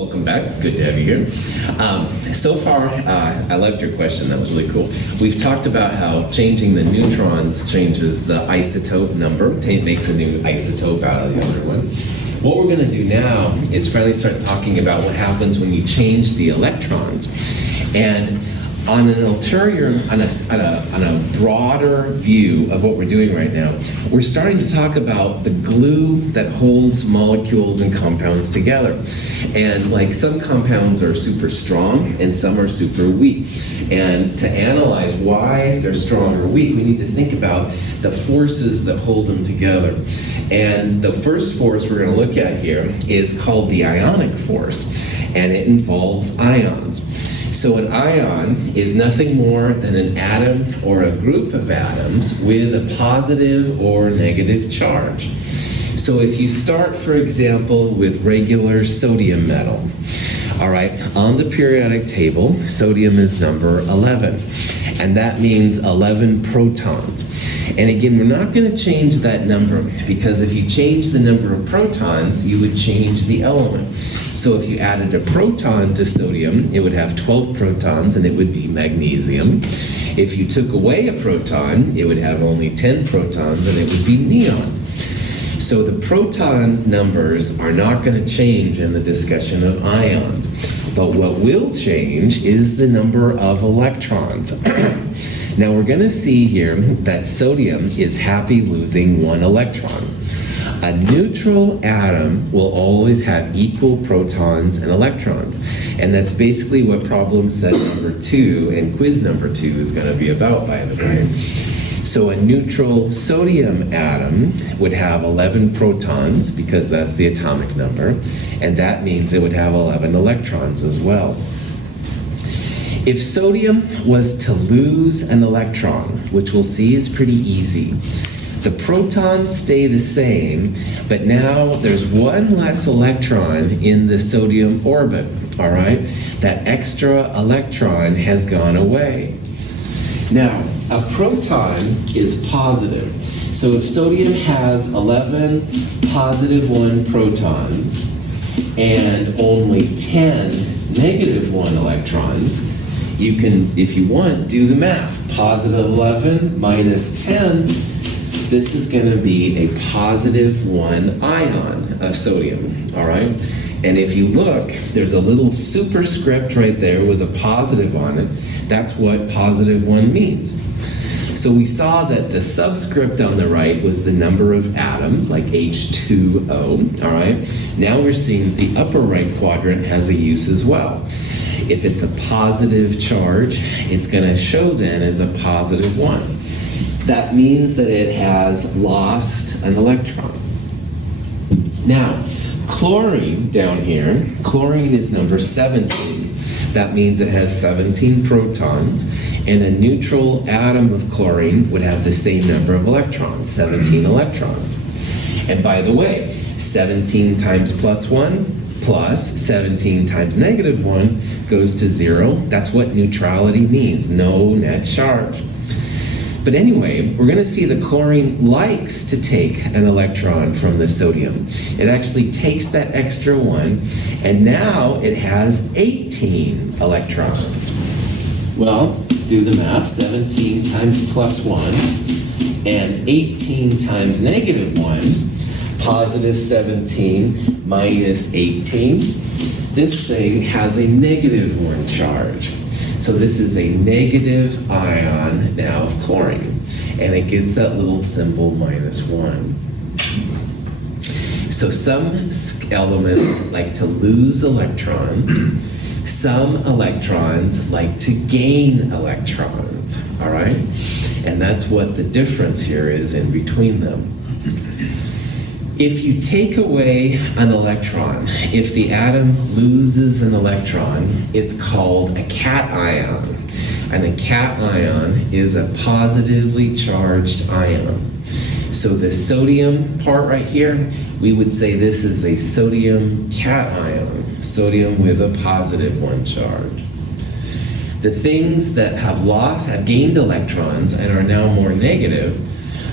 Welcome back. Good to have you here. So far, I loved your question. That was really cool. We've talked about how changing the neutrons changes the isotope number. It makes a new isotope out of the other one. What we're going to do now is finally start talking about what happens when you change the electrons. And on an ulterior, on a broader view of what we're doing right now, we're starting to talk about the glue that holds molecules and compounds together. And like some compounds are super strong and some are super weak. And to analyze why they're strong or weak, we need to think about the forces that hold them together. And the first force we're going to look at here is called the Ionic force, and it involves ions. So an ion is nothing more than an atom or a group of atoms with a positive or negative charge. So if you start, for example, with regular sodium metal, all right, on the periodic table, sodium is number 11, and that means 11 protons. And again, we're not going to change that number, because if you change the number of protons, you would change the element. So if you added a proton to sodium, it would have 12 protons, and it would be magnesium. If you took away a proton, it would have only 10 protons, and it would be neon. So the proton numbers are not going to change in the discussion of ions. But what will change is the number of electrons. Now we're going to see here that sodium is happy losing one electron. A neutral atom will always have equal protons and electrons. And that's basically what problem set number 2 and quiz number 2 is going to be about, by the way. So a neutral sodium atom would have 11 protons, because that's the atomic number, and that means it would have 11 electrons as well. If sodium was to lose an electron, which we'll see is pretty easy, the protons stay the same, but now there's one less electron in the sodium orbit, all right? That extra electron has gone away. Now, a proton is positive. So if sodium has 11 positive 1 protons and only 10 negative 1 electrons, you can, if you want, do the math. Positive 11 minus 10, this is going to be a positive 1 ion of sodium, all right? And if you look, there's a little superscript right there with a positive on it. That's what positive 1 means. So we saw that the subscript on the right was the number of atoms, like H2O, all right? Now we're seeing the upper right quadrant has a use as well. If it's a positive charge, it's going to show then as a positive 1. That means that it has lost an electron. Now, chlorine down here, chlorine is number 17. That means it has 17 protons, and a neutral atom of chlorine would have the same number of electrons, 17 electrons. And by the way, 17 times plus 1 plus 17 times negative 1 goes to 0. That's what neutrality means, no net charge. But anyway, we're going to see the chlorine likes to take an electron from the sodium. It actually takes that extra 1, and now it has 18 electrons. Well, do the math. 17 times plus 1 and 18 times negative 1, positive 17 minus 18. This thing has a negative 1 charge. So this is a negative ion now of chlorine, and it gets that little symbol minus 1. So some elements like to lose electrons, some electrons like to gain electrons, all right? And that's what the difference here is in between them. If you take away an electron, if the atom loses an electron, it's called a cation. And a cation is a positively charged ion. So the sodium part right here, we would say this is a sodium cation, sodium with a positive 1 charge. The things that have gained electrons and are now more negative,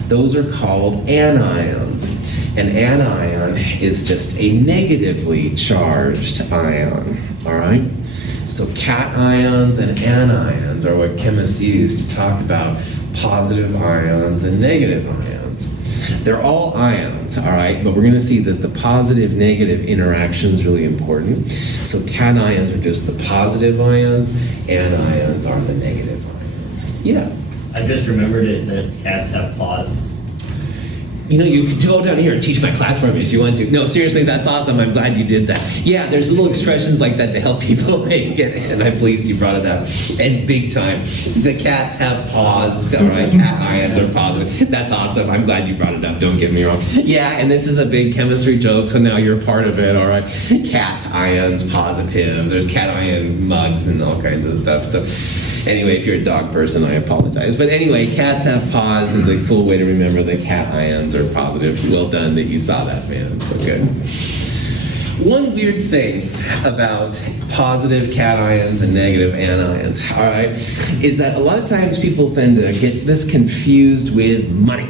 those are called anions. An anion is just a negatively charged ion, all right? So cations and anions are what chemists use to talk about positive ions and negative ions. They're all ions, all right, but we're going to see that the positive-negative interaction is really important. So cations are just the positive ions, anions are the negative ions. Yeah. I just remembered it that cats have paws. You know, you can go down here and teach my class for me if you want to. No, seriously, that's awesome. I'm glad you did that. Yeah, there's little expressions like that to help people make it, and I'm pleased you brought it up. And big time. The cats have paws, all right? Cat ions are positive. That's awesome. I'm glad you brought it up. Don't get me wrong. Yeah, and this is a big chemistry joke, so now you're part of it, all right? Cat ions positive. There's cat ion mugs and all kinds of stuff. So anyway, if you're a dog person, I apologize. But anyway, cats have paws is a cool way to remember that cat ions are positive. Well done that you saw that, man. It's so good. One weird thing about positive cations and negative anions, all right, is that a lot of times people tend to get this confused with money,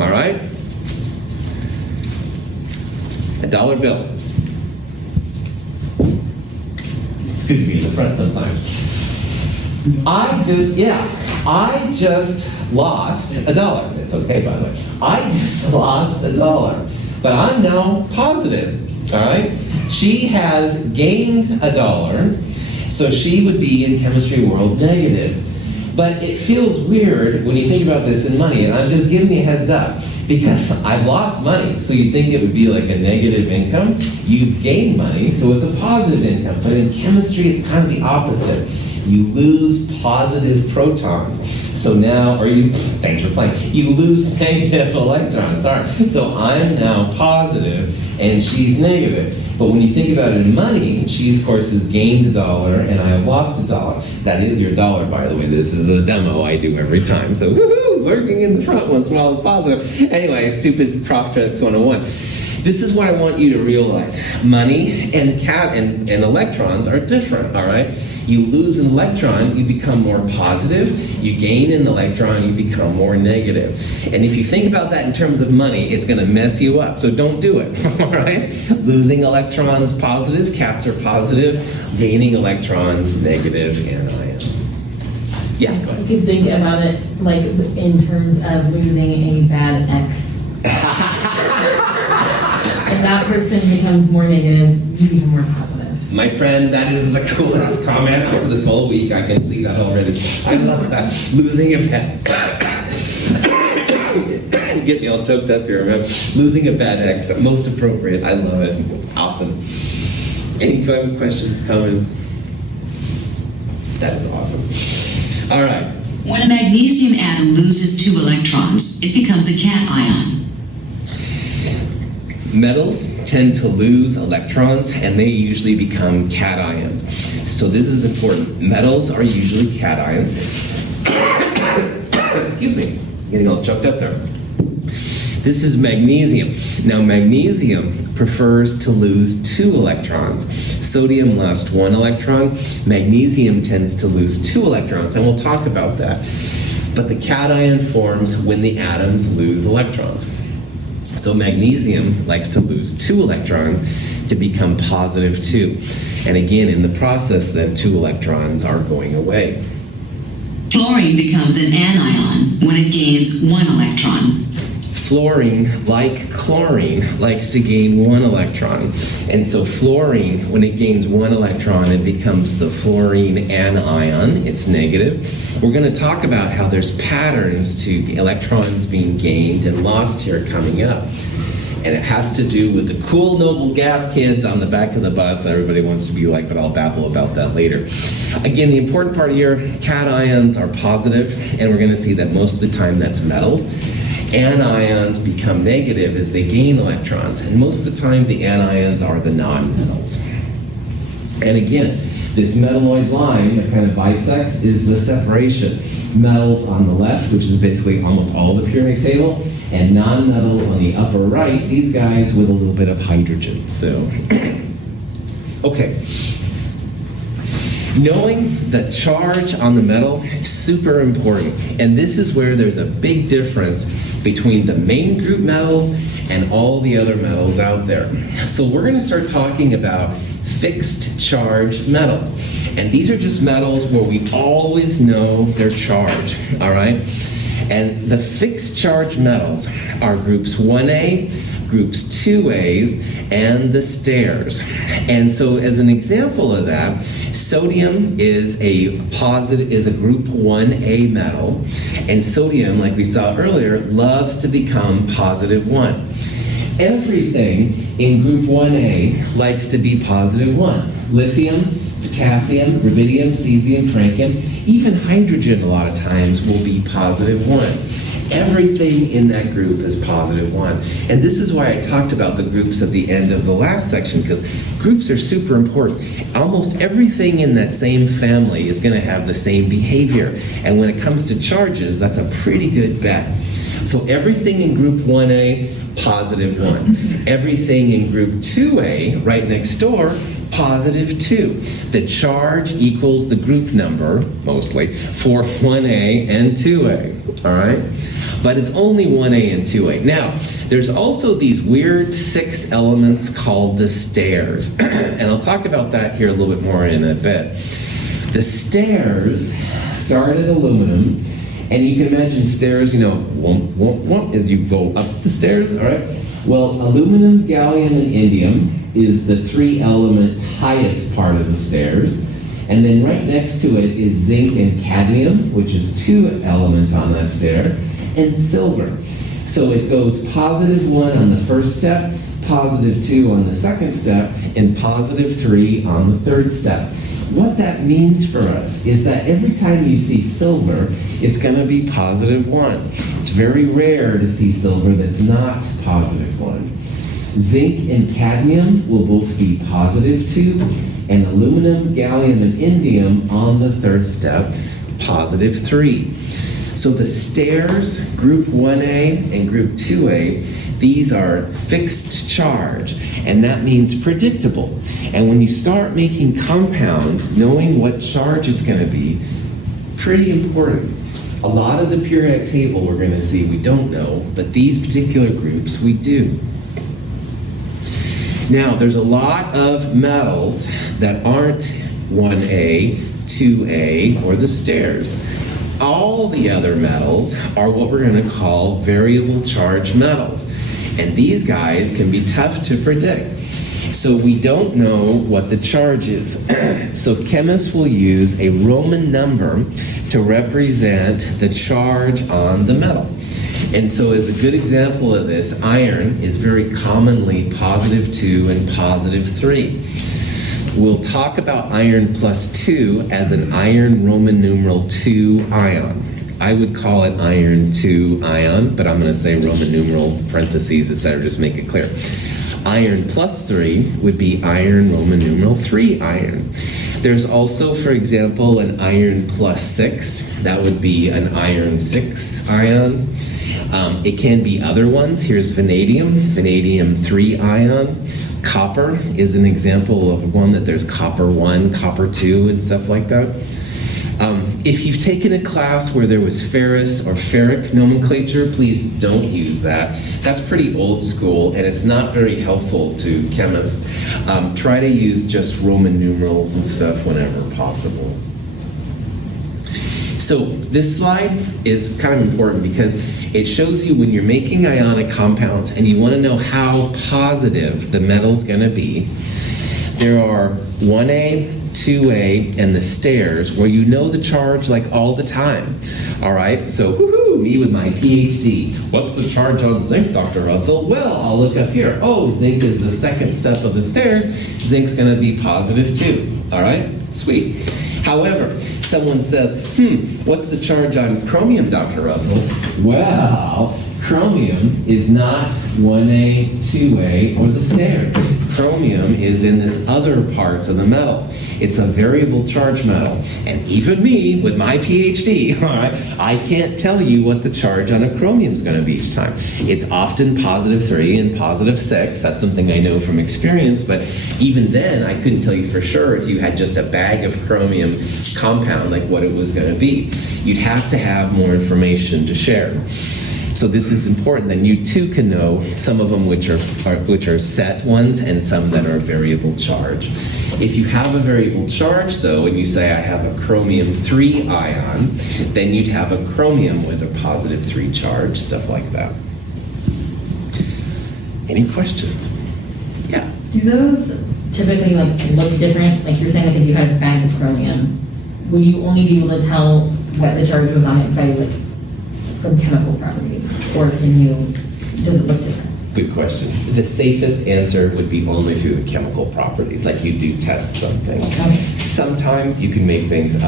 all right? A dollar bill. It's good to be in the front sometimes. I just lost $1. It's okay, by the way. I just lost $1, but I'm now positive, all right? She has gained $1, so she would be in chemistry world negative. But it feels weird when you think about this in money, and I'm just giving you a heads up, because I've lost money, so you'd think it would be like a negative income. You've gained money, so it's a positive income. But in chemistry, it's kind of the opposite. You lose positive protons. So now, thanks for playing, you lose negative electrons. Sorry. So I'm now positive and she's negative. But when you think about it in money, she, of course, has gained $1 and I have lost $1. That is your dollar, by the way. This is a demo I do every time. So, woohoo, working in the front once in a while is positive. Anyway, stupid Prof Tricks 101. This is what I want you to realize. Money and electrons are different, all right? You lose an electron, you become more positive. You gain an electron, you become more negative. And if you think about that in terms of money, it's going to mess you up. So don't do it, all right? Losing electrons, positive. Cats are positive. Gaining electrons, negative, anions. Yeah, go ahead. You could think about it like in terms of losing a bad ex. If that person becomes more negative, you become more positive. My friend, that is the coolest comment of this whole week. I can see that already. I love that. Losing a pet. Get me all choked up here, man. Losing a bad ex. Most appropriate. I love it. Awesome. Any questions, comments? That's awesome. All right. When a magnesium atom loses 2 electrons, it becomes a cation. Metals tend to lose electrons and they usually become cations. So this is important. Metals are usually cations. Excuse me, getting all choked up there. This is magnesium. Now magnesium prefers to lose 2 electrons. Sodium lost 1 electron. Magnesium tends to lose 2 electrons, and we'll talk about that. But the cation forms when the atoms lose electrons. So magnesium likes to lose 2 electrons to become positive 2. And again, in the process, then 2 electrons are going away. Fluorine becomes an anion when it gains 1 electron. Fluorine, like chlorine, likes to gain 1 electron. And so fluorine, when it gains 1 electron, it becomes the fluorine anion. It's negative. We're going to talk about how there's patterns to electrons being gained and lost here coming up. And it has to do with the cool noble gas kids on the back of the bus that everybody wants to be like, but I'll babble about that later. Again, the important part here, cations are positive, and we're going to see that most of the time that's metals. Anions become negative as they gain electrons, and most of the time the anions are the non-metals. And again, this metalloid line that kind of bisects is the separation. Metals on the left, which is basically almost all the periodic table, and non-metals on the upper right, these guys with a little bit of hydrogen. So, okay. Knowing the charge on the metal is super important, and this is where there's a big difference between the main group metals and all the other metals out there. So we're going to start talking about fixed charge metals. And these are just metals where we always know their charge, all right? And the fixed charge metals are groups 1A, groups 2As, and the stairs. And so as an example of that, sodium is a group 1A metal, and sodium, like we saw earlier, loves to become positive 1. Everything in group 1A likes to be positive 1. Lithium, potassium, rubidium, cesium, francium, even hydrogen a lot of times will be positive 1. Everything in that group is positive 1. And this is why I talked about the groups at the end of the last section, because groups are super important. Almost everything in that same family is going to have the same behavior. And when it comes to charges, that's a pretty good bet. So everything in group 1A, positive 1. Everything in group 2A, right next door, positive 2. The charge equals the group number, mostly, for 1A and 2A, all right? But it's only 1A and 2A. Now, there's also these weird 6 elements called the stairs, and I'll talk about that here a little bit more in a bit. The stairs start at aluminum, and you can imagine stairs, as you go up the stairs, all right? Well, aluminum, gallium, and indium is the 3-element highest part of the stairs. And then right next to it is zinc and cadmium, which is 2 elements on that stair, and silver. So it goes positive 1 on the first step, positive 2 on the second step, and positive 3 on the third step. What that means for us is that every time you see silver, it's going to be positive 1. It's very rare to see silver that's not positive 1. Zinc and cadmium will both be positive 2, and aluminum, gallium, and indium on the third step, positive 3. So the stairs, group 1A and group 2A, these are fixed charge, and that means predictable. And when you start making compounds, knowing what charge it's going to be, pretty important. A lot of the periodic table we're going to see we don't know, but these particular groups we do. Now, there's a lot of metals that aren't 1A, 2A, or the stairs. All the other metals are what we're going to call variable charge metals. And these guys can be tough to predict. So we don't know what the charge is. So chemists will use a Roman number to represent the charge on the metal. And so as a good example of this, iron is very commonly positive 2 and positive 3. We'll talk about iron plus 2 as an iron Roman numeral 2 ion. I would call it iron 2 ion, but I'm going to say Roman numeral parentheses, etc., just make it clear. Iron plus 3 would be iron Roman numeral 3 iron. There's also, for example, an iron plus 6. That would be an iron 6 ion. It can be other ones. Here's vanadium 3 ion. Copper is an example of one that there's copper 1, copper 2, and stuff like that. If you've taken a class where there was ferrous or ferric nomenclature, please don't use that. That's pretty old school, and it's not very helpful to chemists. Try to use just Roman numerals and stuff whenever possible. So this slide is kind of important because it shows you when you're making ionic compounds and you want to know how positive the metal's going to be. There are 1A, 2A, and the stairs where you know the charge like all the time. All right, so woohoo, me with my PhD. What's the charge on zinc, Dr. Russell? Well, I'll look up here. Oh, zinc is the second step of the stairs. Zinc's going to be positive 2. All right, sweet. However, someone says, what's the charge on chromium, Dr. Russell? Well, chromium is not 1A, 2A, or the stairs. Chromium is in this other parts of the metals. It's a variable charge metal. And even me, with my PhD, all right, I can't tell you what the charge on a chromium is going to be each time. It's often positive 3 and positive 6. That's something I know from experience, but even then, I couldn't tell you for sure if you had just a bag of chromium compound, like what it was going to be. You'd have to have more information to share. So this is important. Then you too can know some of them which are set ones and some that are variable charge. If you have a variable charge, though, and you say I have a chromium 3 ion, then you'd have a chromium with a positive 3 charge, stuff like that. Any questions? Yeah. Do those typically like look different? Like you're saying, like if you had a bag of chromium, will you only be able to tell what the charge was on it by like from chemical properties, or can you? Does it look different? Good question. The safest answer would be only through the chemical properties, like you do test something. Okay. Sometimes you can make things,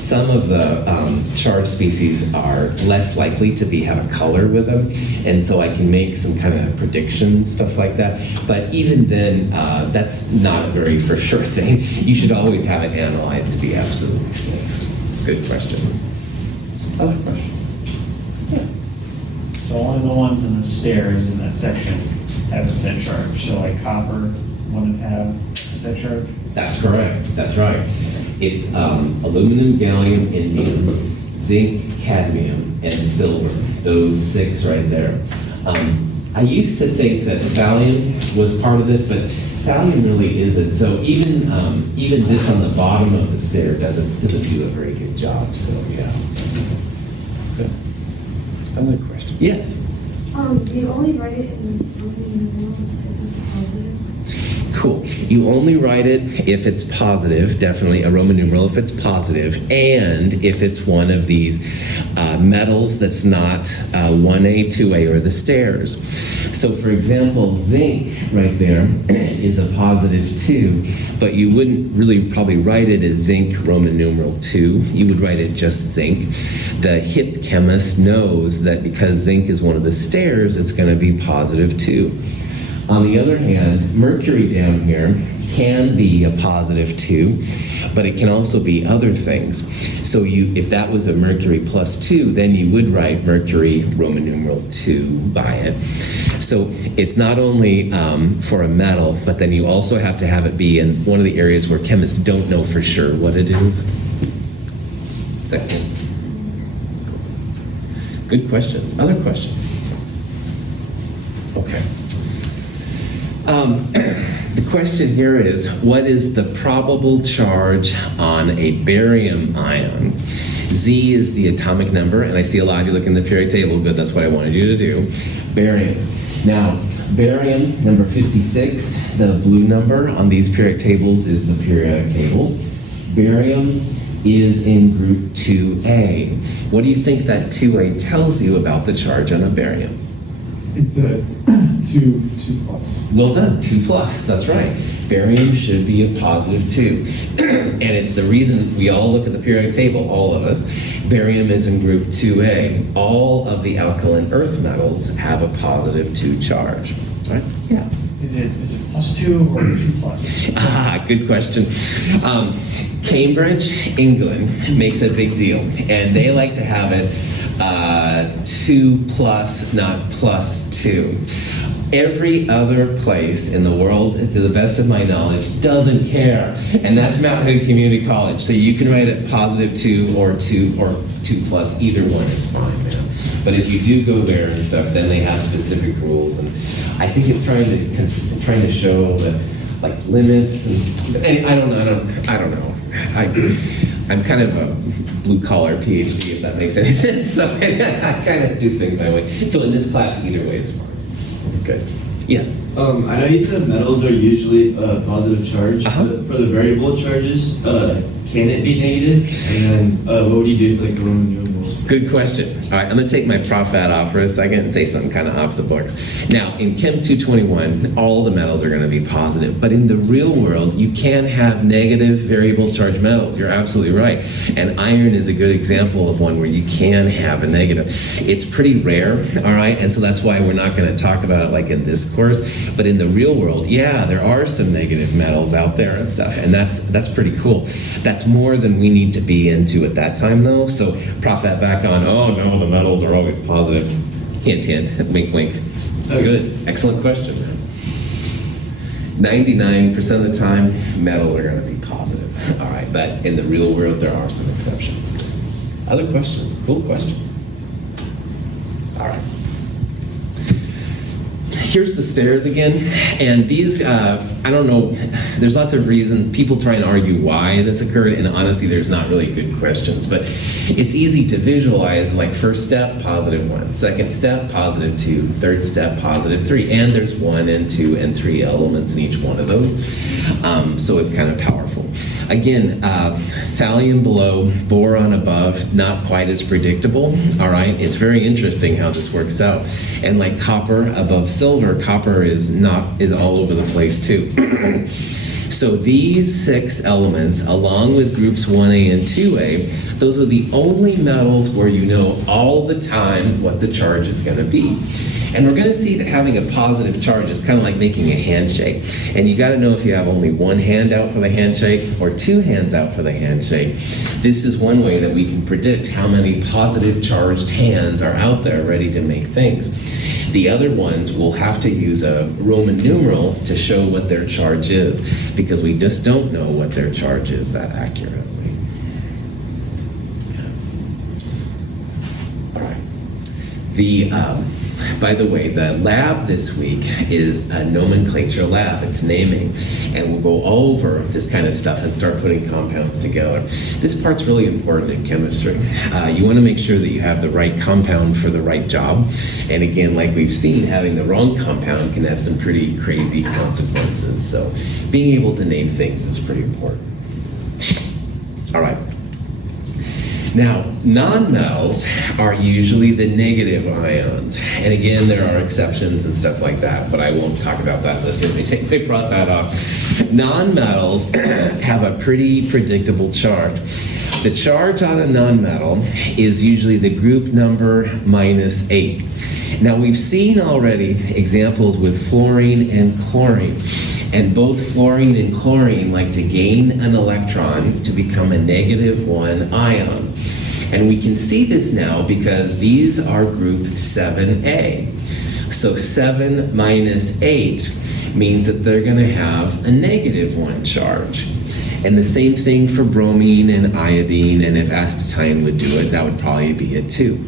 some of the charged species are less likely to have a color with them, and so I can make some kind of predictions, stuff like that. But even then, that's not a very for sure thing. You should always have it analyzed to be absolutely safe. Good question. Other question? So only the ones in the stairs in that section have a set charge. So like copper wouldn't have a set charge? That's correct. That's right. It's aluminum, gallium, indium, zinc, cadmium, and silver. Those 6 right there. I used to think that thallium was part of this, but thallium really isn't. So even this on the bottom of the stair doesn't do a very good job. So yeah. Good. Another question. Yes. You only write it in Roman numerals if it's positive. Cool. You only write it if it's positive, definitely a Roman numeral if it's positive, and if it's one of these metals that's not 1A, 2A, or the stairs. So for example, zinc right there is a positive 2, but you wouldn't really probably write it as zinc Roman numeral 2. You would write it just zinc. The hip chemist knows that because zinc is one of the stairs, it's going to be positive 2. On the other hand, mercury down here can be a positive 2, but it can also be other things. So if that was a mercury plus 2, then you would write mercury Roman numeral 2 by it. So it's not only for a metal, but then you also have to have it be in one of the areas where chemists don't know for sure what it is. Is that cool? Good questions. Other questions? Okay. The question here is, what is the probable charge on a barium ion? Z is the atomic number, and I see a lot of you looking at the periodic table. Good, that's what I wanted you to do. Barium. Now, barium, number 56, the blue number on these periodic tables is the periodic table. Barium is in group 2A. What do you think that 2A tells you about the charge on a barium? It's a 2 plus. Well done, 2 plus, that's right. Barium should be a positive 2. And it's the reason we all look at the periodic table, all of us. Barium is in group 2A. All of the alkaline earth metals have a positive 2 charge. Right? Yeah. Is it plus 2 or 2 plus? Good question. Cambridge, England makes a big deal, and they like to have it 2 plus, not plus 2. Every other place in the world, to the best of my knowledge, doesn't care. And that's Mount Hood Community College. So you can write it positive 2 or 2 plus. Either one is fine, man. But if you do go there and stuff, then they have specific rules. And I think it's trying to show that like limits and I don't know. I'm kind of a blue collar PhD, if that makes any sense. So I kind of do things that way. So in this class, either way is fine. Good. Yes. I know you said metals are usually positive charge, but for the variable charges, can it be negative? And then what would you do for like the Roman numerals? Good question. All right, I'm going to take my prof hat off for a second and say something kind of off the books. Now, in Chem 221, all the metals are going to be positive, but in the real world, you can have negative variable charge metals. You're absolutely right. And iron is a good example of one where you can have a negative. It's pretty rare, all right, and so that's why we're not going to talk about it like in this course, but in the real world, yeah, there are some negative metals out there and stuff, and that's pretty cool. That's more than we need to be into at that time, though, so prof hat back on, oh no, the metals are always positive. Hint, hint, wink, wink. Good, excellent question, man. 99% of the time, metals are going to be positive. All right, but in the real world, there are some exceptions. Other questions? Cool questions. All right. here's the stairs again, and these, I don't know, there's lots of reasons, people try and argue why this occurred, and honestly there's not really good questions, but it's easy to visualize, like first step, +1, second step, +2, third step, +3, and there's 1 and 2 and 3 elements in each one of those, so it's kind of powerful. Again, thallium below, boron above, not quite as predictable, all right? It's very interesting how this works out. And like copper above silver, copper is all over the place too. So these 6 elements, along with groups 1A and 2A, those are the only metals where you know all the time what the charge is going to be. And we're going to see that having a positive charge is kind of like making a handshake. And you got to know if you have only one hand out for the handshake or 2 hands out for the handshake. This is one way that we can predict how many positive charged hands are out there ready to make things. The other ones will have to use a Roman numeral to show what their charge is, because we just don't know what their charge is that accurately. All right. By the way, the lab this week is a nomenclature lab. It's naming. And we'll go over this kind of stuff and start putting compounds together. This part's really important in chemistry. You want to make sure that you have the right compound for the right job. And again, like we've seen, having the wrong compound can have some pretty crazy consequences. So being able to name things is pretty important. All right. Now, nonmetals are usually the negative ions. And again, there are exceptions and stuff like that, but I won't talk about that this year. They brought that up. Nonmetals have a pretty predictable charge. The charge on a nonmetal is usually the group number -8. Now, we've seen already examples with fluorine and chlorine. And both fluorine and chlorine like to gain an electron to become a -1 ion. And we can see this now because these are group 7A. So 7 - 8 means that they're going to have a -1 charge. And the same thing for bromine and iodine, and if astatine would do it, that would probably be a 2.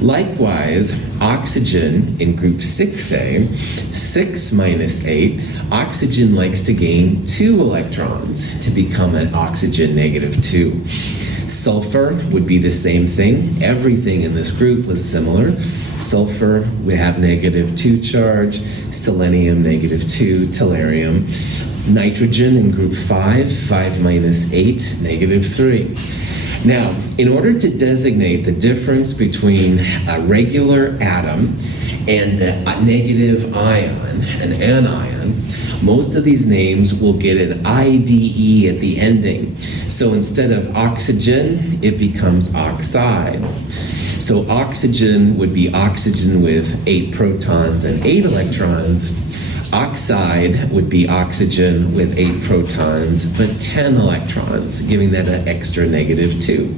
Likewise, oxygen in group 6A, 6 - 8, oxygen likes to gain 2 electrons to become an oxygen -2. Sulfur would be the same thing. Everything in this group was similar. Sulfur would have -2 charge, selenium -2, tellurium. Nitrogen in group 5, 5 - 8, -3. Now, in order to designate the difference between a regular atom and a negative ion, an anion, most of these names will get an IDE at the ending. So instead of oxygen, it becomes oxide. So oxygen would be oxygen with 8 protons and 8 electrons. Oxide would be oxygen with 8 protons but 10 electrons, giving that an extra -2.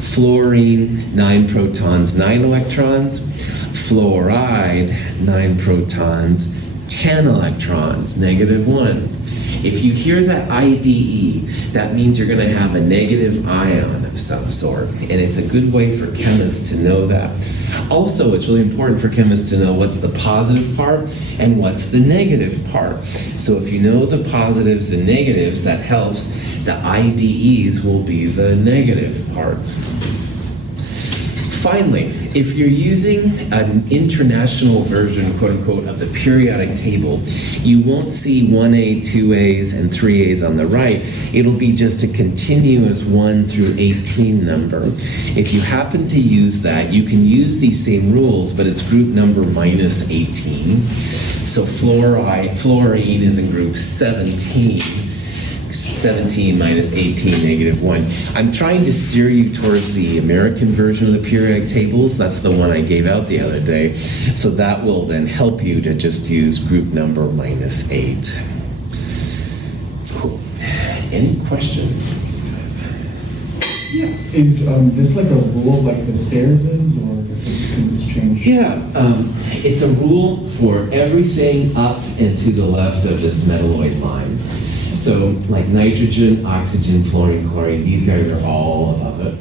Fluorine, 9 protons, 9 electrons. Fluoride, 9 protons, 10 electrons, -1. If you hear that IDE, that means you're going to have a negative ion of some sort, and it's a good way for chemists to know that. Also, it's really important for chemists to know what's the positive part and what's the negative part. So if you know the positives and negatives, that helps. The IDEs will be the negative parts. Finally, if you're using an international version, quote unquote, of the periodic table, you won't see 1A, 2As, and 3As on the right. It'll be just a continuous 1 through 18 number. If you happen to use that, you can use these same rules, but it's group number -18. So fluorine is in group 17. 17 - 18, -1. I'm trying to steer you towards the American version of the periodic tables. That's the one I gave out the other day. So that will then help you to just use group number -8. Cool. Any questions? Yeah. Is this like a rule like the stairs is, or can this change? Yeah, it's a rule for everything up and to the left of this metalloid line. So, like nitrogen, oxygen, fluorine, chlorine, these guys are all above it.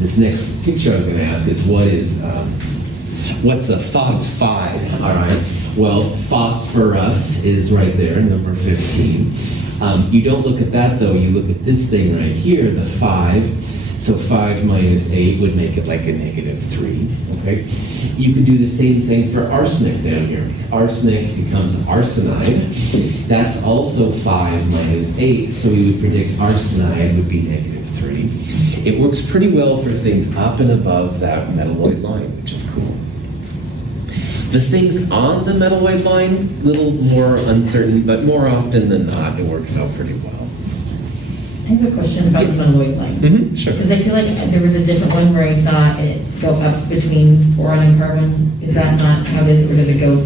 This next picture I was going to ask is what's a phosphide? All right. Well, phosphorus is right there, number 15. You don't look at that though, you look at this thing right here, the 5. So 5 minus 8 would make it like a -3, okay? You could do the same thing for arsenic down here. Arsenic becomes arsenide. That's also 5 minus 8, so we would predict arsenide would be -3. It works pretty well for things up and above that metalloid line, which is cool. The things on the metalloid line, little more uncertain, but more often than not, it works out pretty well. I have a question about the metalloid line. Mm-hmm, sure. Because I feel like there was a different one where I saw it go up between boron and carbon. Is that not how it is, or does it go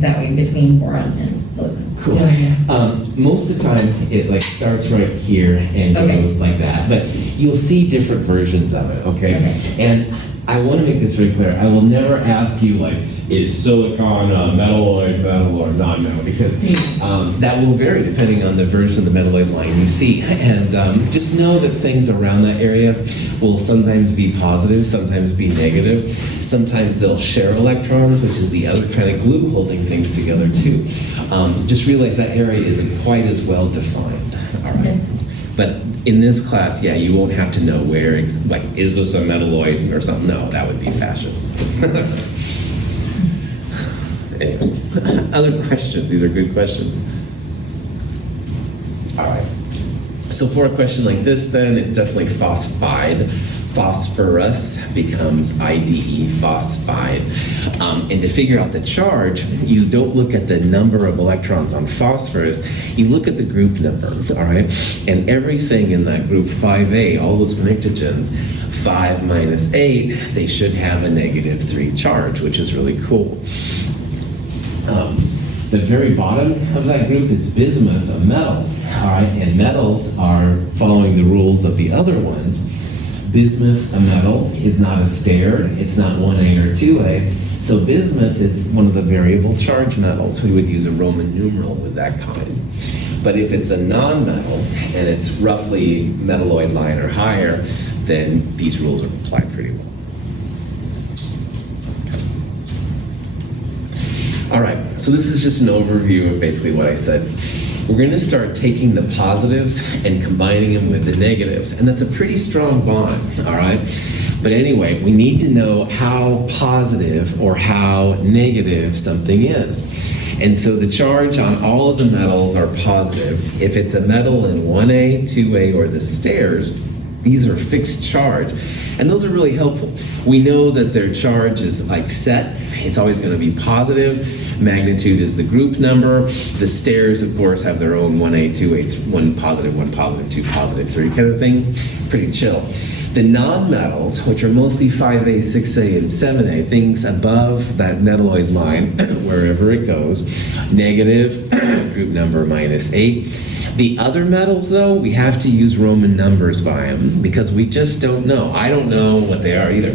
that way between boron and silicon? Cool. Yeah. Most of the time, it like starts right here and Okay. goes like that, but you'll see different versions of it, okay? Okay. And I want to make this very clear. I will never ask you like, is silicon metalloid, metal or non-metal? Because that will vary depending on the version of the metalloid line you see. And just know that things around that area will sometimes be positive, sometimes be negative. Sometimes they'll share electrons, which is the other kind of glue holding things together too. Just realize that area isn't quite as well defined. All right. Okay. But in this class, yeah, you won't have to know where, like, is this a metalloid or something? No, that would be fascist. Anyway, other questions? These are good questions. All right. So for a question like this, then, it's definitely phosphide. Phosphorus becomes IDE, phosphide. And to figure out the charge, you don't look at the number of electrons on phosphorus, you look at the group number, all right? And everything in that group 5A, all those pnictogens, 5 minus 8, they should have a -3 charge, which is really cool. The very bottom of that group is bismuth, a metal, all right? And metals are following the rules of the other ones. Bismuth, a metal, is not a stair. It's not 1A or 2A. So bismuth is one of the variable charge metals. We would use a Roman numeral with that kind. But if it's a non-metal and it's roughly metalloid line or higher, then these rules are applied pretty well. All right, so this is just an overview of basically what I said. We're going to start taking the positives and combining them with the negatives, and that's a pretty strong bond, all right? But anyway, we need to know how positive or how negative something is. And so the charge on all of the metals are positive. If it's a metal in 1A, 2A, or the stairs, these are fixed charge. And those are really helpful. We know that their charge is like set. It's always going to be positive. Magnitude is the group number. The stairs, of course, have their own 1A, 2A, 1 positive, 2 positive, 3 kind of thing. Pretty chill. The non-metals, which are mostly 5A, 6A, and 7A, things above that metalloid line, wherever it goes, negative, group number -8. The other metals, though, we have to use Roman numbers by them because we just don't know. I don't know what they are either.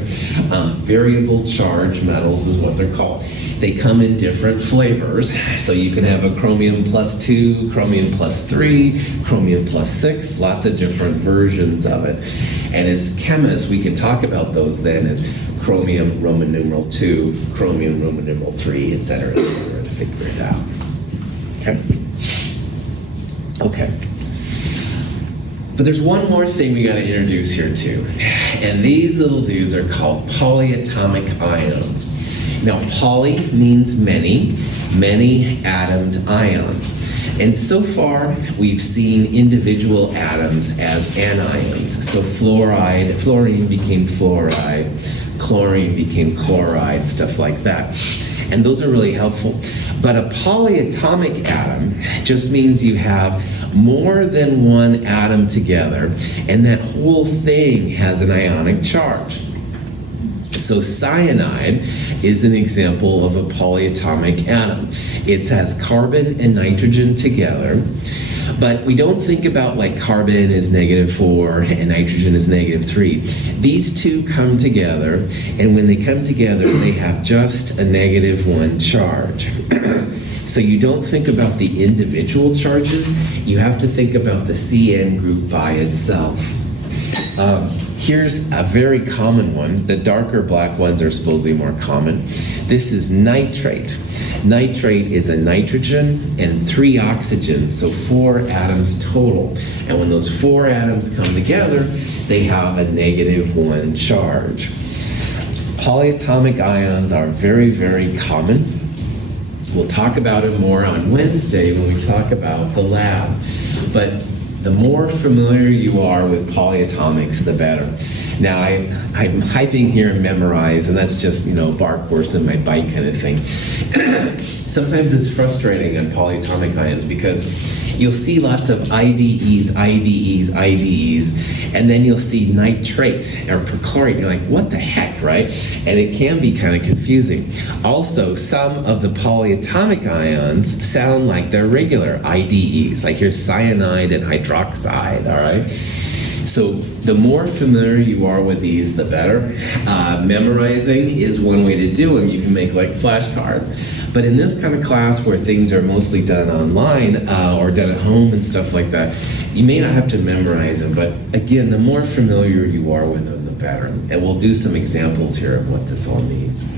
Variable charge metals is what they're called. They come in different flavors. So you can have a chromium +2, chromium +3, chromium +6, lots of different versions of it. And as chemists, we can talk about those then as chromium Roman numeral 2, chromium Roman numeral 3, et cetera, to figure it out. Okay? Okay. But there's one more thing we got to introduce here too. And these little dudes are called polyatomic ions. Now, poly means many atomed ions. And so far, we've seen individual atoms as anions. So fluorine became fluoride, chlorine became chloride, stuff like that. And those are really helpful. But a polyatomic atom just means you have more than one atom together, and that whole thing has an ionic charge. So cyanide is an example of a polyatomic atom. It has carbon and nitrogen together, but we don't think about like carbon is -4 and nitrogen is -3. These two come together, and when they come together, they have just a -1 charge. So you don't think about the individual charges, you have to think about the CN group by itself. Here's a very common one. The darker black ones are supposedly more common. This is nitrate. Nitrate is a nitrogen and 3 oxygens, so 4 atoms total. And when those 4 atoms come together, they have a -1 charge. Polyatomic ions are very, very common. We'll talk about it more on Wednesday when we talk about the lab. But the more familiar you are with polyatomics, the better. Now, I'm hyping here and memorize, and that's just, bark horse and my bike kind of thing. Sometimes it's frustrating on polyatomic ions because you'll see lots of IDEs, and then you'll see nitrate or perchlorate. You're like, what the heck, right? And it can be kind of confusing. Also, some of the polyatomic ions sound like they're regular IDEs, like your cyanide and hydroxide, all right? So the more familiar you are with these, the better. Memorizing is one way to do them. You can make like flashcards. But in this kind of class where things are mostly done online or done at home and stuff like that, you may not have to memorize them. But again, the more familiar you are with them, the better. And we'll do some examples here of what this all means.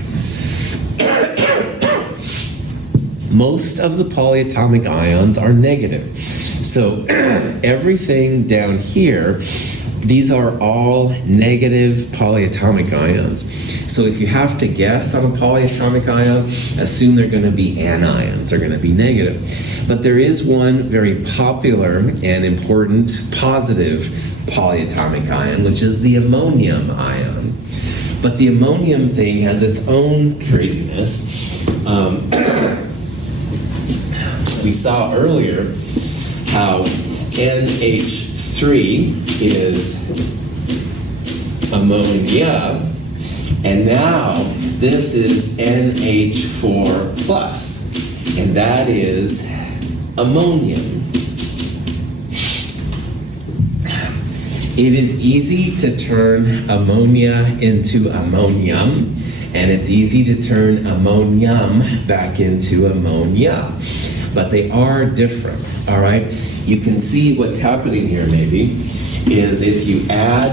Most of the polyatomic ions are negative. So everything down here, these are all negative polyatomic ions. So if you have to guess on a polyatomic ion, assume they're going to be anions. They're going to be negative. But there is one very popular and important positive polyatomic ion, which is the ammonium ion. But the ammonium thing has its own craziness. We saw earlier how NH3 is ammonia, and now this is NH4 plus, and that is ammonium. It is easy to turn ammonia into ammonium, and it's easy to turn ammonium back into ammonia. But they are different, all right? You can see what's happening here maybe is if you add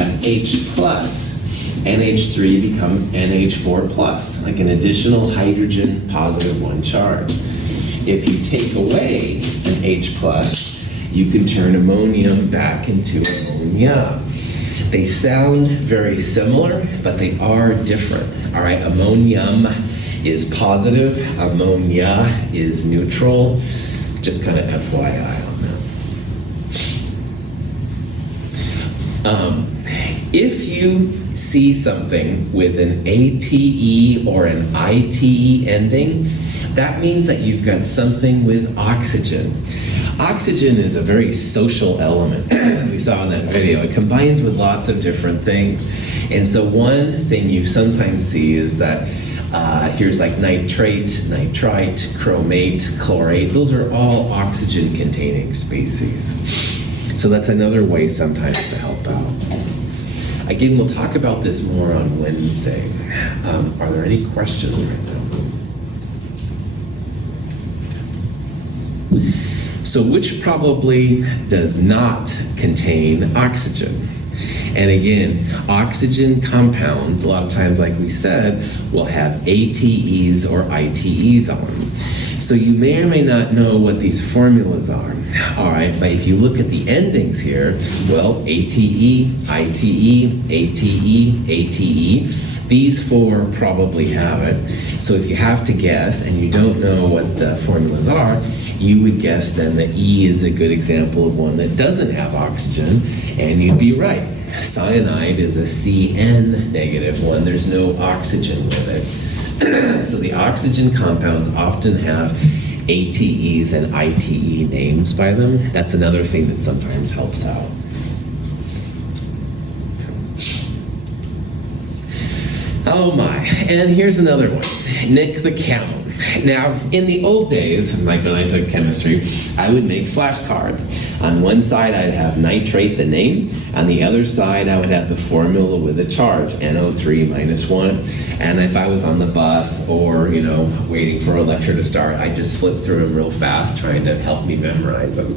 an H plus, NH3 becomes NH4 plus, like an additional hydrogen +1 charge. If you take away an H plus, you can turn ammonium back into ammonia. They sound very similar, but they are different, all right? Ammonium is positive, ammonia is neutral. Just kind of FYI on that. If you see something with an ATE or an ITE ending, that means that you've got something with oxygen. Oxygen is a very social element, as we saw in that video. It combines with lots of different things. And so one thing you sometimes see is that here's like nitrate, nitrite, chromate, chlorate. Those are all oxygen-containing species. So that's another way sometimes to help out. Again, we'll talk about this more on Wednesday. Are there any questions right now? So which probably does not contain oxygen? And again, oxygen compounds, a lot of times, like we said, will have ATEs or ITEs on them. So you may or may not know what these formulas are. All right, but if you look at the endings here, well, ATE, ITE, ATE, ATE, these 4 probably have it. So if you have to guess and you don't know what the formulas are, you would guess then that E is a good example of one that doesn't have oxygen, and you'd be right. Cyanide is a CN negative one. There's no oxygen with it. So the oxygen compounds often have ATEs and ITE names by them. That's another thing that sometimes helps out. Oh my, and here's another one. Nick the Camel. Now, in the old days, like when I took chemistry, I would make flashcards. On one side, I'd have nitrate, the name. On the other side, I would have the formula with a charge, NO3 - 1. And if I was on the bus or, waiting for a lecture to start, I'd just flip through them real fast, trying to help me memorize them.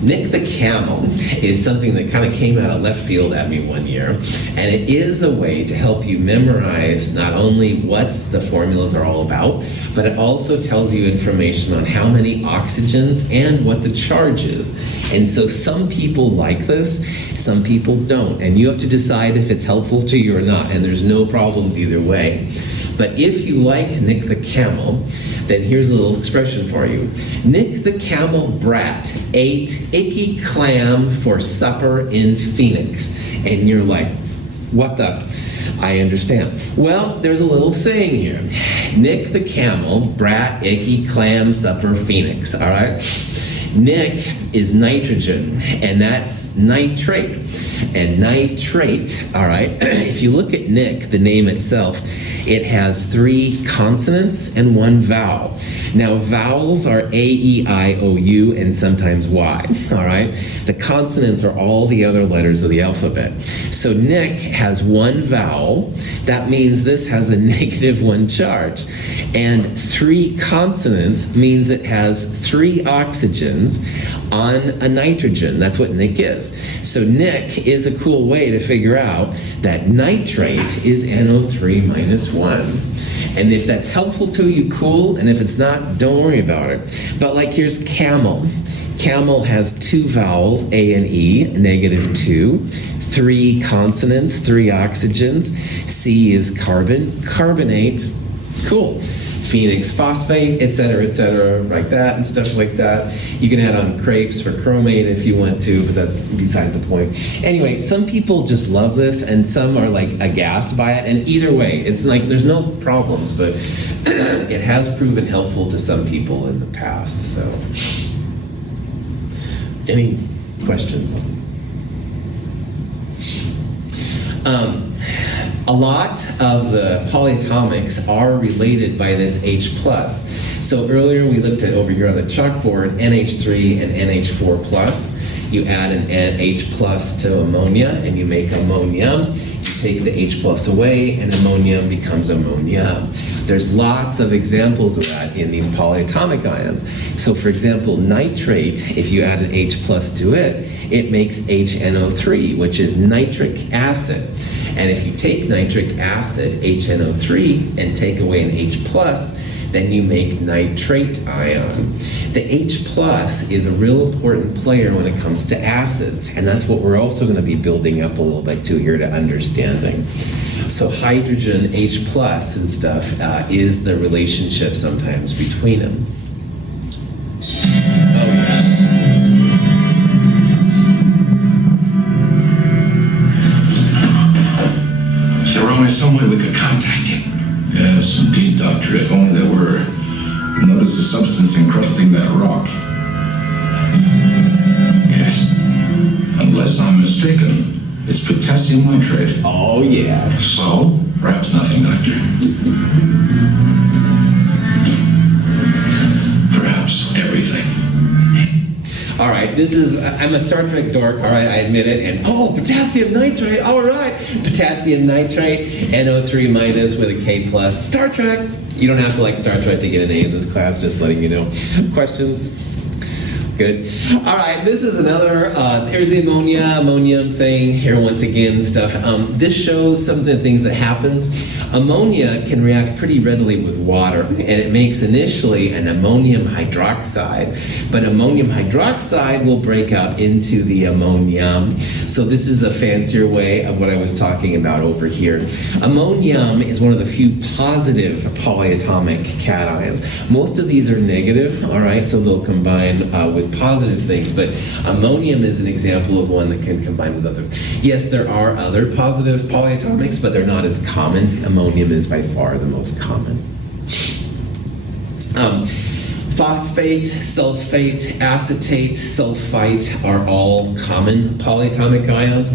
Nick the Camel is something that kind of came out of left field at me one year, and it is a way to help you memorize not only what the formulas are all about, but it also tells you information on how many oxygens and what the charge is. And so some people like this, some people don't, and you have to decide if it's helpful to you or not, and there's no problems either way. But if you like Nick the Camel, then here's a little expression for you. Nick the Camel brat ate icky clam for supper in Phoenix. And you're like, what the? I understand. Well, there's a little saying here. Nick the Camel brat icky clam supper Phoenix, all right? Nick is nitrogen, and that's nitrate. And nitrate, all right, if you look at Nick, the name itself, it has 3 consonants and 1 vowel. Now, vowels are A, E, I, O, U, and sometimes Y, all right? The consonants are all the other letters of the alphabet. So Nick has 1 vowel. That means this has a -1 charge. And 3 consonants means it has 3 oxygens on a nitrogen. That's what Nick is. So Nick is a cool way to figure out that nitrate is NO3 minus 1. And if that's helpful to you, cool. And if it's not, don't worry about it. But like here's Camel. Camel has 2 vowels, A and E, -2. 3 consonants, 3 oxygens. C is carbon, carbonate. Cool. Phoenix phosphate, etc., like that and stuff like that. You can add on crepes for chromate if you want to, but that's beside the point. Anyway, some people just love this and some are like aghast by it, and either way, it's like there's no problems, but it has proven helpful to some people in the past. So, any questions? A lot of the polyatomics are related by this H+. So earlier we looked at over here on the chalkboard NH3 and NH4+. You add an H+ to ammonia and you make ammonia. You take the H+ away and ammonia becomes ammonia. There's lots of examples of that in these polyatomic ions. So for example, nitrate, if you add an H+ to it, it makes HNO3, which is nitric acid. And if you take nitric acid, HNO3, and take away an H+, then you make nitrate ion. The H+ is a real important player when it comes to acids, and that's what we're also going to be building up a little bit to here to understanding. So hydrogen, H+ and stuff is the relationship sometimes between them. Is there only some way we could contact him? Yes, indeed, Doctor, if only there were. Notice the substance encrusting that rock. Yes. Unless I'm mistaken, it's potassium nitrate. Oh, yeah. So, perhaps nothing, Doctor. Perhaps everything. All right, this is, I'm a Star Trek dork, all right, I admit it, and potassium nitrate, all right. Potassium nitrate, NO3 minus with a K+. Star Trek. You don't have to like Star Trek to get an A in this class, just letting you know. Questions? Good. All right, this is another, here's the ammonium thing here once again, stuff. This shows some of the things that happens. Ammonia can react pretty readily with water, and it makes initially an ammonium hydroxide, but ammonium hydroxide will break up into the ammonium. So this is a fancier way of what I was talking about over here. Ammonium is one of the few positive polyatomic cations. Most of these are negative, all right, so they'll combine with positive things, but ammonium is an example of one that can combine with other. Yes, there are other positive polyatomics, but they're not as common. Ammonium is by far the most common. Phosphate, sulfate, acetate, sulfite are all common polyatomic ions.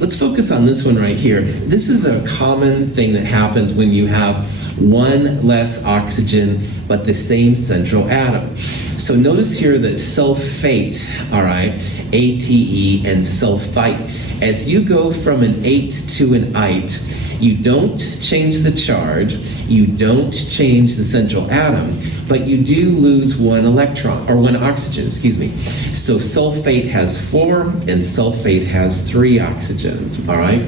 Let's focus on this one right here. This is a common thing that happens when you have one less oxygen but the same central atom. So notice here that sulfate, all right, ATE, and sulfite. As you go from an ate to an ite, You don't change the charge, you don't change the central atom, but you do lose one electron, or one oxygen, excuse me. So sulfate has 4 and sulfate has 3 oxygens, all right?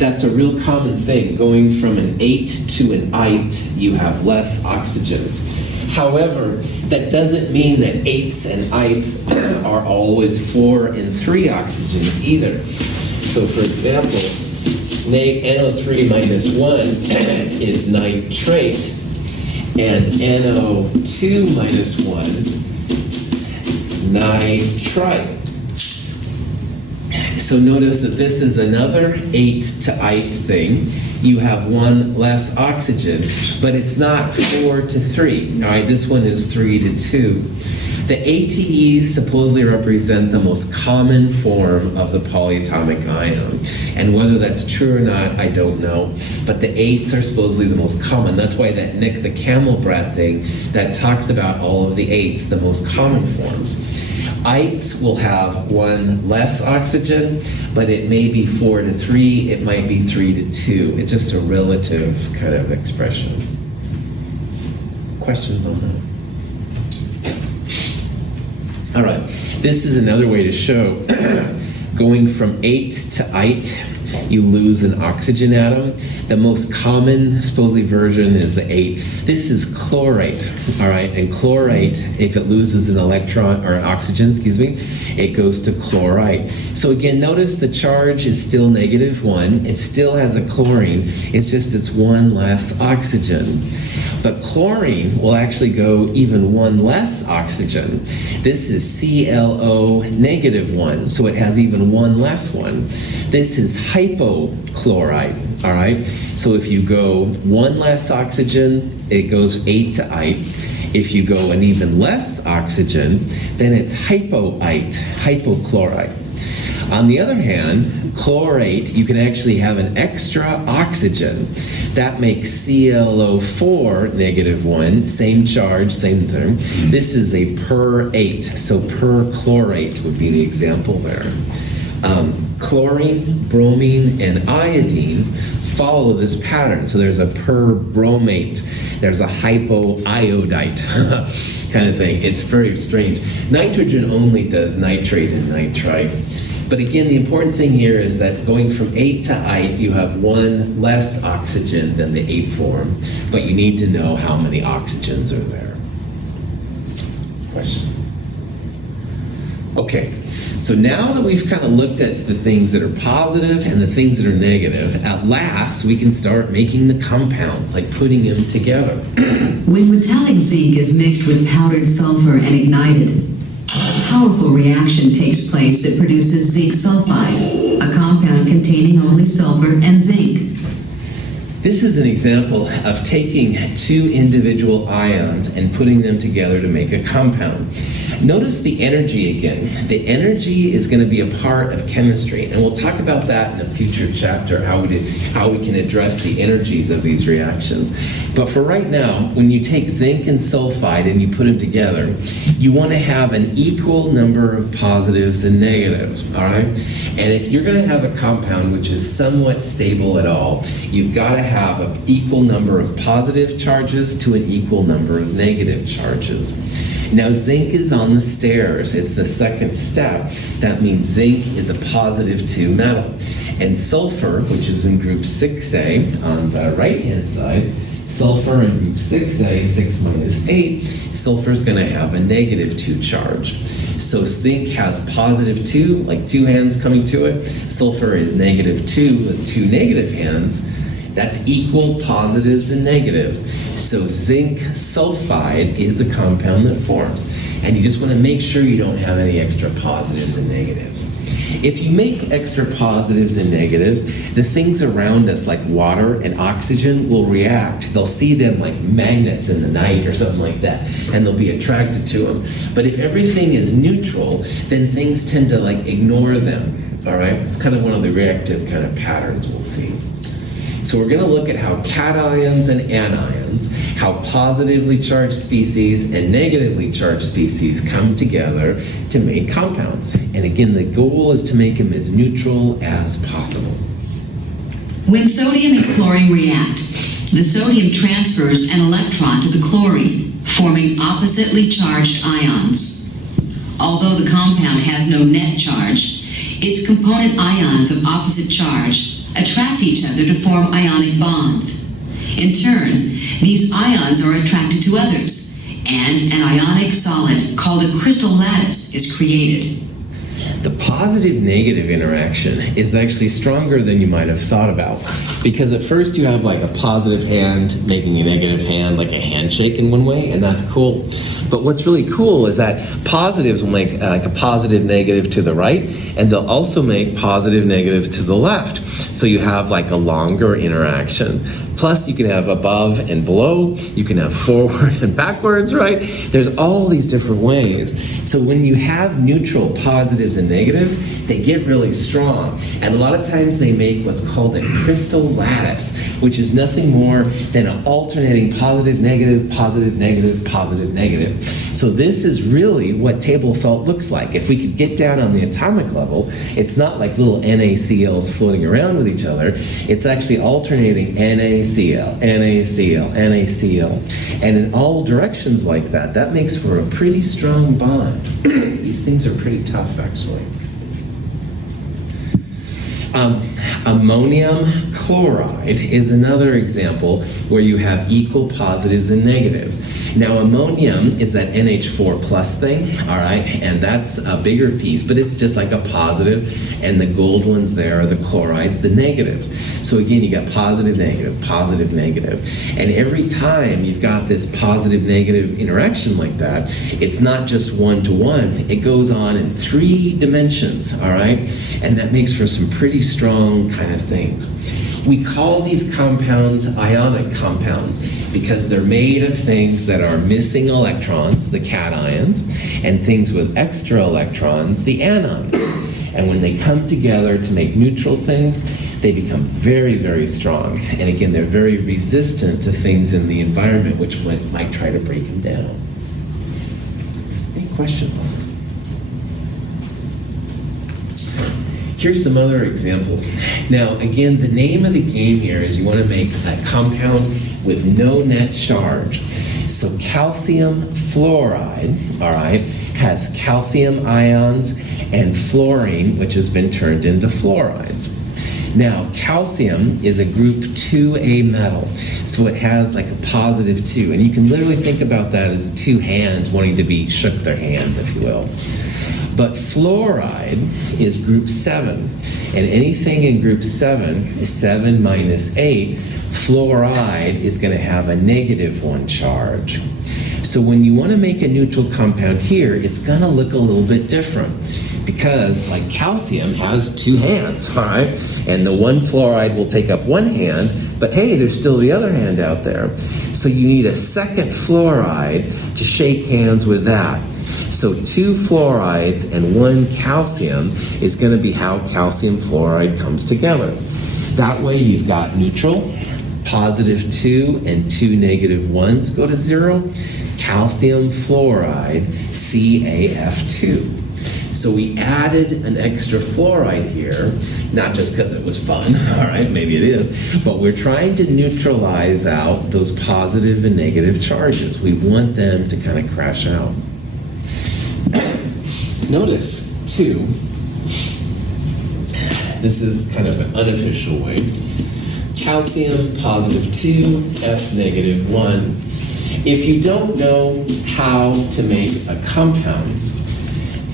That's a real common thing. Going from an 8 to an ite, you have less oxygens. However, that doesn't mean that 8s and ites are always 4 and 3 oxygens either. So for example, NO3 minus 1 is nitrate, and NO2 minus 1, nitrite. So notice that this is another 8 to ite thing. You have 1 less oxygen, but it's not 4 to 3. All right, this one is 3 to 2. The ATEs supposedly represent the most common form of the polyatomic ion. And whether that's true or not, I don't know. But the 8s are supposedly the most common. That's why that Nick the Camel brat thing that talks about all of the 8s, the most common forms. Ites will have 1 less oxygen, but it may be 4 to 3, it might be 3 to 2. It's just a relative kind of expression. Questions on that? All right, this is another way to show going from 8 to ite, you lose an oxygen atom. The most common, supposedly, version is the 8. This is chlorate, all right? And chlorate, if it loses an electron, or an oxygen, excuse me, it goes to chlorite. So again, notice the charge is still -1. It still has a chlorine. It's just it's 1 less oxygen. But chlorine will actually go even 1 less oxygen. This is ClO -1, so it has even 1 less one. This is hypochlorite, all right? So if you go 1 less oxygen, it goes 8 to ite. If you go an even less oxygen, then it's hypoite, hypochlorite. On the other hand, chlorate, you can actually have an extra oxygen. That makes ClO4 -1, same charge, same thing. This is a per-8, so perchlorate would be the example there. Chlorine, bromine, and iodine follow this pattern. So there's a perbromate, there's a hypoiodite kind of thing. It's very strange. Nitrogen only does nitrate and nitrite. But again, the important thing here is that going from 8 to ite, you have 1 less oxygen than the 8 form, but you need to know how many oxygens are there. Question? Okay, so now that we've kind of looked at the things that are positive and the things that are negative, at last we can start making the compounds, like putting them together. When metallic zinc is mixed with powdered sulfur and ignited, a powerful reaction takes place that produces zinc sulfide, a compound containing only sulfur and zinc. This is an example of taking 2 individual ions and putting them together to make a compound. Notice the energy again. The energy is going to be a part of chemistry, and we'll talk about that in a future chapter, how we can address the energies of these reactions. But for right now, when you take zinc and sulfide and you put them together, you want to have an equal number of positives and negatives, all right? And if you're going to have a compound which is somewhat stable at all, you've got to have an equal number of positive charges to an equal number of negative charges. Now, zinc is on the stairs. It's the second step. That means zinc is a positive 2 metal. And sulfur, which is in group 6A on the right-hand side, sulfur in group 6A, 6 minus 8, sulfur is going to have a negative 2 charge. So zinc has positive 2, like 2 hands coming to it. Sulfur is negative 2 with 2 negative hands. That's equal positives and negatives. So zinc sulfide is the compound that forms. And you just want to make sure you don't have any extra positives and negatives. If you make extra positives and negatives, the things around us like water and oxygen will react. They'll see them like magnets in the night or something like that, and they'll be attracted to them. But if everything is neutral, then things tend to like ignore them, all right? It's kind of one of the reactive kind of patterns we'll see. So we're going to look at how cations and anions, how positively charged species and negatively charged species come together to make compounds. And again, the goal is to make them as neutral as possible. When sodium and chlorine react, the sodium transfers an electron to the chlorine, forming oppositely charged ions. Although the compound has no net charge, its component ions of opposite charge attract each other to form ionic bonds. In turn, these ions are attracted to others, and an ionic solid called a crystal lattice is created. The positive-negative interaction is actually stronger than you might have thought about, because at first you have like a positive hand making a negative hand, like a handshake in one way, and that's cool. But what's really cool is that positives will make like a positive-negative to the right, and they'll also make positive-negatives to the left. So you have like a longer interaction. Plus, you can have above and below. You can have forward and backwards, right? There's all these different ways. So when you have neutral positives and negatives, they get really strong. And a lot of times they make what's called a crystal lattice, which is nothing more than an alternating positive, negative, positive, negative, positive, negative. So this is really what table salt looks like. If we could get down on the atomic level, it's not like little NaCl's floating around with each other. It's actually alternating NaCl, NaCl, NaCl. And in all directions like that, that makes for a pretty strong bond. These things are pretty tough, actually. Ammonium chloride is another example where you have equal positives and negatives. Now, ammonium is that NH4 plus thing, all right, and that's a bigger piece, but it's just like a positive, and the gold ones there are the chlorides, the negatives. So again, you got positive, negative, and every time you've got this positive-negative interaction like that, it's not just one-to-one, it goes on in 3 dimensions, all right, and that makes for some pretty strong kind of things. We call these compounds ionic compounds because they're made of things that are missing electrons, the cations, and things with extra electrons, the anions. And when they come together to make neutral things, they become very, very strong. And again, they're very resistant to things in the environment which might try to break them down. Any questions on that? Here's some other examples. Now, again, the name of the game here is you want to make a compound with no net charge. So calcium fluoride, all right, has calcium ions and fluorine, which has been turned into fluorides. Now, calcium is a group 2A metal, so it has like a positive 2, and you can literally think about that as 2 hands wanting to be shook their hands, if you will. But fluoride is group 7, and anything in group 7 is 7 minus 8. Fluoride is going to have a negative 1 charge. So when you want to make a neutral compound here, it's going to look a little bit different because like calcium has 2 hands, all right? And the one fluoride will take up 1 hand, but hey, there's still the other hand out there. So you need a second fluoride to shake hands with that. So 2 fluorides and 1 calcium is going to be how calcium fluoride comes together. That way you've got neutral, positive 2 and 2 negative 1s go to 0, calcium fluoride, CaF2. So we added an extra fluoride here, not just because it was fun, all right, maybe it is, but we're trying to neutralize out those positive and negative charges. We want them to kind of crash out. Notice, too, this is kind of an unofficial way. Calcium, positive 2, F negative 1. If you don't know how to make a compound,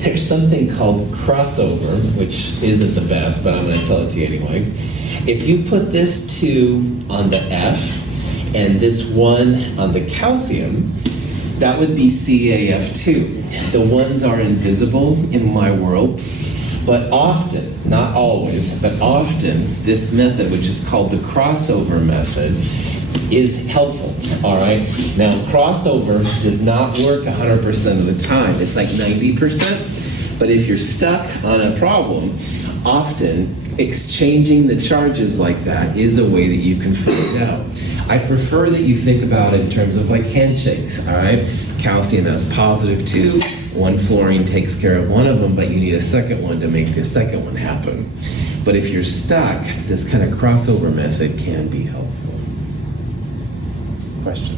there's something called crossover, which isn't the best, but I'm going to tell it to you anyway. If you put this 2 on the F and this 1 on the calcium, that would be CaF2. The ones are invisible in my world, but often, not always, but often, this method, which is called the crossover method, is helpful, all right? Now, crossover does not work 100% of the time. It's like 90%, but if you're stuck on a problem, often exchanging the charges like that is a way that you can find out. I prefer that you think about it in terms of like handshakes, all right? Calcium has positive 2, 1 fluorine takes care of one of them, but you need a second one to make the second one happen. But if you're stuck, this kind of crossover method can be helpful. Question?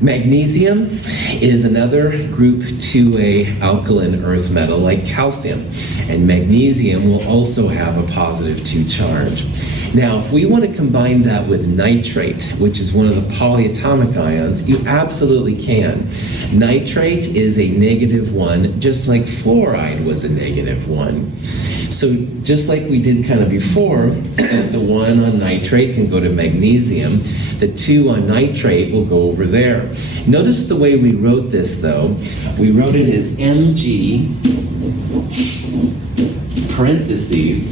Magnesium is another group 2A alkaline earth metal like calcium, and magnesium will also have a positive 2 charge. Now, if we want to combine that with nitrate, which is one of the polyatomic ions, you absolutely can. Nitrate is a -1, just like fluoride was a -1. So just like we did kind of before, the 1 on nitrate can go to magnesium, the 2 on nitrate will go over there. Notice the way we wrote this though. We wrote it as Mg parentheses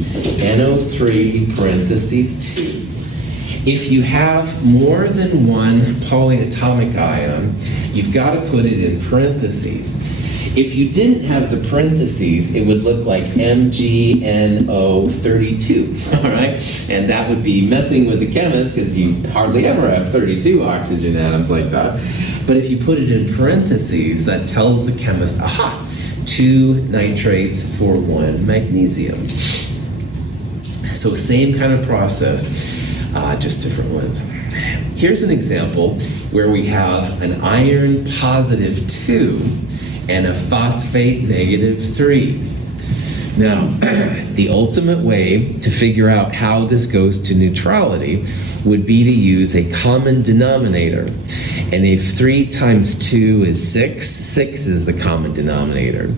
NO3 parentheses 2. If you have more than one polyatomic ion, you've got to put it in parentheses. If you didn't have the parentheses, it would look like MgNO32, all right? And that would be messing with the chemist because you hardly ever have 32 oxygen atoms like that. But if you put it in parentheses, that tells the chemist, aha, 2 nitrates for 1 magnesium. So same kind of process, just different ones. Here's an example where we have an iron positive 2 and a phosphate -3. Now, the ultimate way to figure out how this goes to neutrality would be to use a common denominator. And if 3 times 2 is 6, 6 is the common denominator.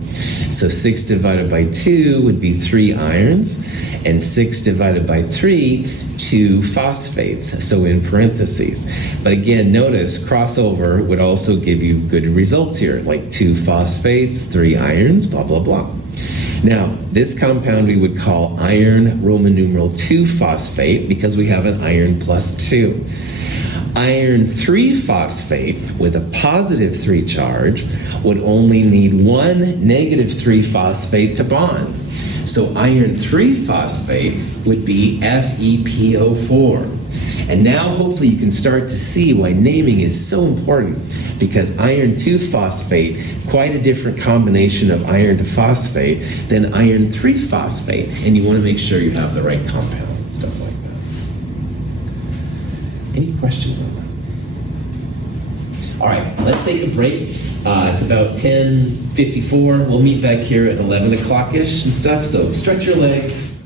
So 6 divided by 2 would be 3 irons, and 6 divided by 3, 2 phosphates, so in parentheses. But again, notice crossover would also give you good results here, like 2 phosphates, 3 irons, blah, blah, blah. Now, this compound we would call iron Roman numeral 2 phosphate because we have an iron plus 2. Iron 3 phosphate with a positive 3 charge would only need 1 negative 3 phosphate to bond. So iron 3 phosphate would be FePO4. And now hopefully you can start to see why naming is so important, because iron 2 phosphate, quite a different combination of iron to phosphate than iron 3 phosphate, and you want to make sure you have the right compound and stuff like that. Any questions on that? All right, let's take a break. It's about 10:54. We'll meet back here at 11 o'clock-ish and stuff, so stretch your legs.